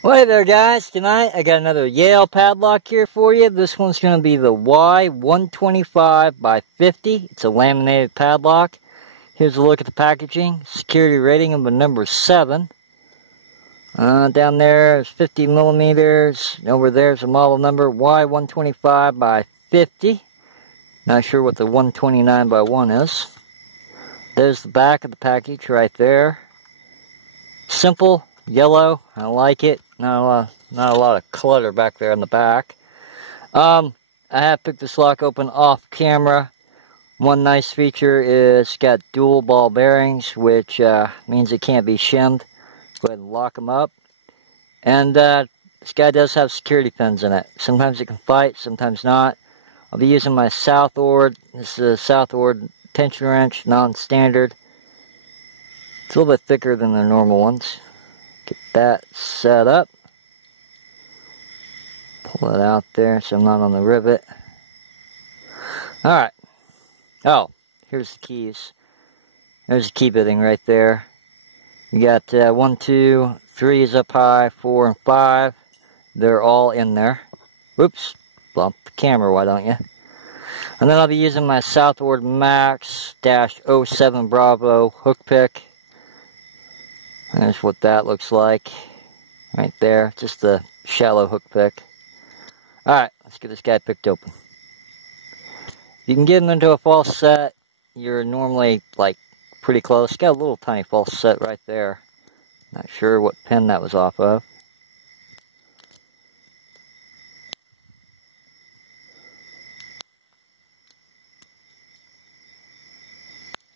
Well, hey there guys, tonight I got another Yale padlock here for you. This one's going to be the Y125 by 50. It's a laminated padlock. Here's a look at the packaging. Security rating of a number 7. Down there is 50 millimeters. Over there's a model number Y125 by 50. Not sure what the 129 by 1 is. There's the back of the package right there. Simple, yellow. I like it. Not a lot of clutter back there in the back. I have picked this lock open off camera. One nice feature is it's got dual ball bearings, which means it can't be shimmed. Go ahead and lock them up. And this guy does have security pins in it. Sometimes it can fight, sometimes not. I'll be using my Southord. This is a Southord tension wrench, non-standard. It's a little bit thicker than the normal ones. Get that set up. Pull it out there so I'm not on the rivet. Alright. Oh, here's the keys. There's the key bitting right there. You got 1, 2, 3 is up high, 4 and 5. They're all in there. Whoops. Bump the camera, why don't you? And then I'll be using my Southord Max-07 Bravo hook pick. There's what that looks like. Right there. Just a shallow hook pick. Alright, let's get this guy picked open. If you can get him into a false set, you're normally like pretty close. Got a little tiny false set right there. Not sure what pin that was off of.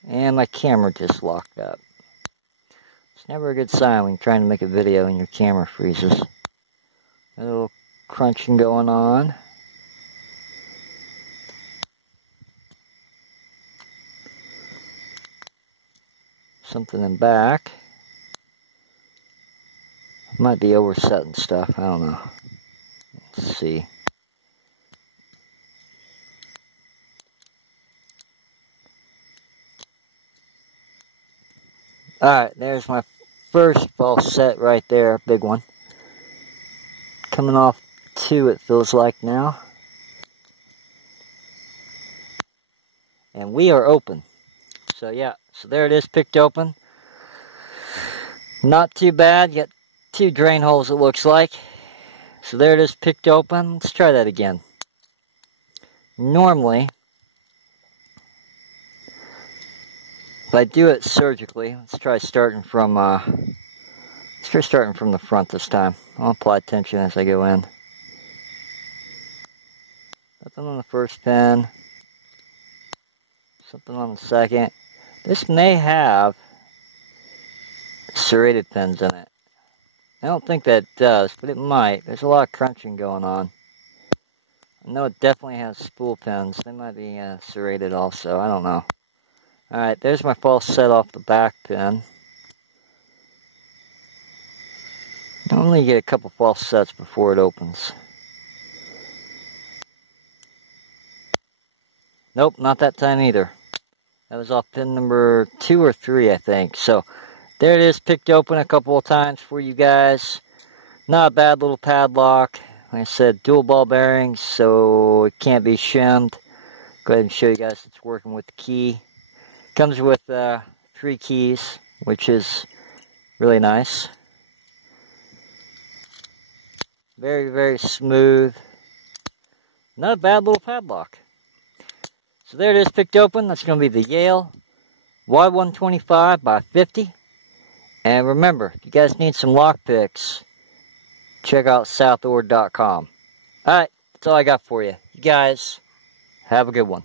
And my camera just locked up. It's never a good sign when you're trying to make a video and your camera freezes. A little crunching going on. Something in back. Might be oversetting stuff, I don't know. Let's see. Alright, there's my first false set right there, big one. Coming off 2 it feels like now. And we are open. So yeah, so there it is picked open. Not too bad, got 2 drain holes it looks like. So there it is picked open. Let's try that again. Normally, if I do it surgically, let's try starting from the front this time. I'll apply tension as I go in. Nothing on the first pin. Something on the second. This may have serrated pins in it. I don't think that it does, but it might. There's a lot of crunching going on. I know it definitely has spool pins. They might be serrated also. I don't know. Alright, there's my false set off the back pin. Normally you get a couple false sets before it opens. Nope, not that time either. That was off pin number 2 or 3, I think. So, there it is, picked open a couple of times for you guys. Not a bad little padlock. Like I said, dual ball bearings, so it can't be shimmed. Go ahead and show you guys it's working with the key. Comes with 3 keys, which is really nice. Very, very smooth. Not a bad little padlock. So there it is picked open. That's going to be the Yale Y125 by 50. And remember, if you guys need some lockpicks, check out Southord.com. Alright, that's all I got for you. You guys, have a good one.